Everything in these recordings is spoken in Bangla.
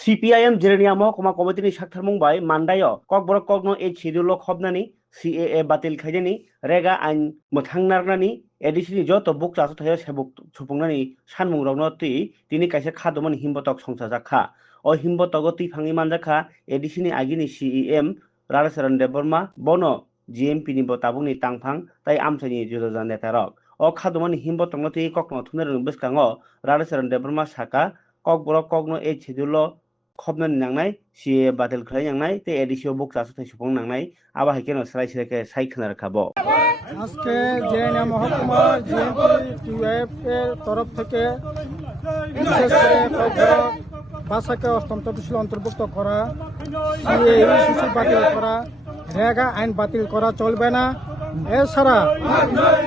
CPIM Jerenia Mohokama Committee ni Shakhtar Mumbai Mandayo Kokborok Kokno e Chidulo Khobnani CAA Batil Khajani Rega Ain Muthang Narnani Edisini Joto Book Chasu Tayo Sebuk Chupungnani Shanmung Rognoti Tini Kaisa Khadoman Himbotok Songsajaka O Himbotogoti Fangi Manjaka Edisini Agini CEM Rarasaran Deborma Bono GMP ni Botabuni Tangphang Tai Amsani Jodojan Netarok O Khadoman Himbotongoti Kokno Thunerung Biskango Rarasaran Deborma Saka Kokborok Kokno e Chidulo খবনানি নাংনাই সিএ বাতিল খাই নাংনাই তে এডিসিও বুক চাসু থাই সুপং নাংনাই আবা হাইকেন সারাই সিরাকে সাইখানা রাখাবো আজকে জেএনএম মহকুমা জিএমপি টিউএফ এর তরফ থেকে বিশেষ করে ভাষাকে হস্তান্তরশীল অন্তর্ভুক্ত করা সিএ ইস্যু বাতিল করা রেগা আইন বাতিল করা চলবে না এছাড়া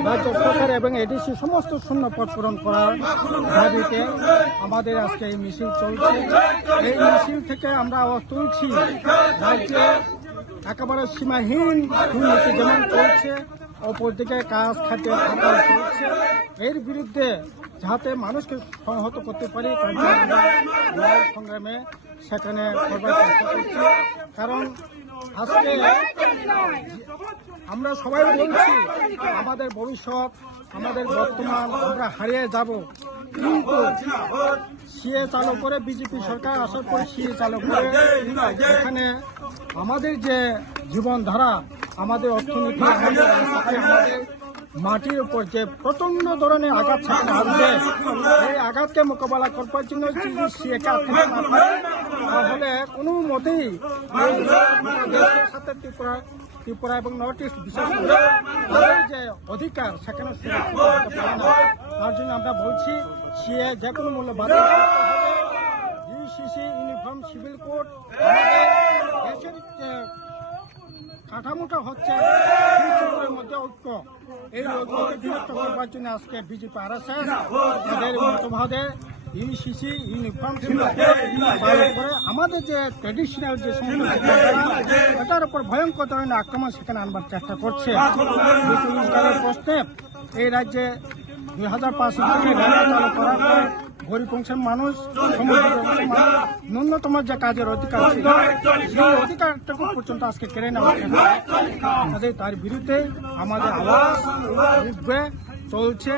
রাজ্য সরকার এবং এডিসি সমস্ত শূন্য পদ পূরণ করার দাবিতে আমাদের আজকে এই মিছিল চলছে। এই মিছিল থেকে আমরা আওয়াজ তুলছি রাজ্যে একেবারে সীমাহীন দুর্নীতি যেমন চলছে, অপরদিকে কাজ খাতে আকাল চলছে, এর বিরুদ্ধে যাতে মানুষকে সংহত করতে পারি তার জন্য আমরা লড়াই সংগ্রামে সেখানে করবার চেষ্টা করছি। কারণ আজকে আমরা সবাই বলছি আমাদের ভবিষ্যৎ, আমাদের বর্তমান আমরা হারিয়ে যাব, কিন্তু সিএ চালু করে বিজেপি সরকার আসার পরে সিএ চালু করে এখানে আমাদের যে জীবনধারা, আমাদের অর্থনীতি, আমাদের মাটির উপর যে প্রচন্ড ধরনের আঘাত সেখানে আসবে, এই আঘাতকে মোকাবেলা করবার জন্য যদি সিএকে আটকাতে না পারে তাহলে কোনো মতেই দেশের সাথে ত্রিপুরা এবং নর্থ ইস্ট বিশেষ করে তাদের যে অধিকার সেখানে সুরক্ষিত করতে পারে না। তার জন্য আমরা বলছি সিএ যে কোনো মূল্য বাতিল করতে হবে। ইউসিসি ইউনিফর্ম সিভিল কোড দেশের যে কাঠামোটা হচ্ছে মধ্যে ঐক্য, এই ঐক্যকে বিরক্ত করবার জন্য আজকে বিজেপি RSS তাদের মতবাদে ইউসিসি ইউনিফর্ম করে আমাদের যে ট্রেডিশনাল যে সমস্ত এটার উপর ভয়ঙ্কর ধরনের আক্রমণ সেখানে আনবার চেষ্টা করছে। প্রশ্নে এই রাজ্যে 2005 সালে চালু করার পর গরিব অংশের মানুষ, ন্যূনতম যে কাজের অধিকার ছিল সেই অধিকারটুকু পর্যন্ত আজকে কেড়ে নেওয়া তার বিরুদ্ধে আমাদের আওয়াজ উঠবে চলছে।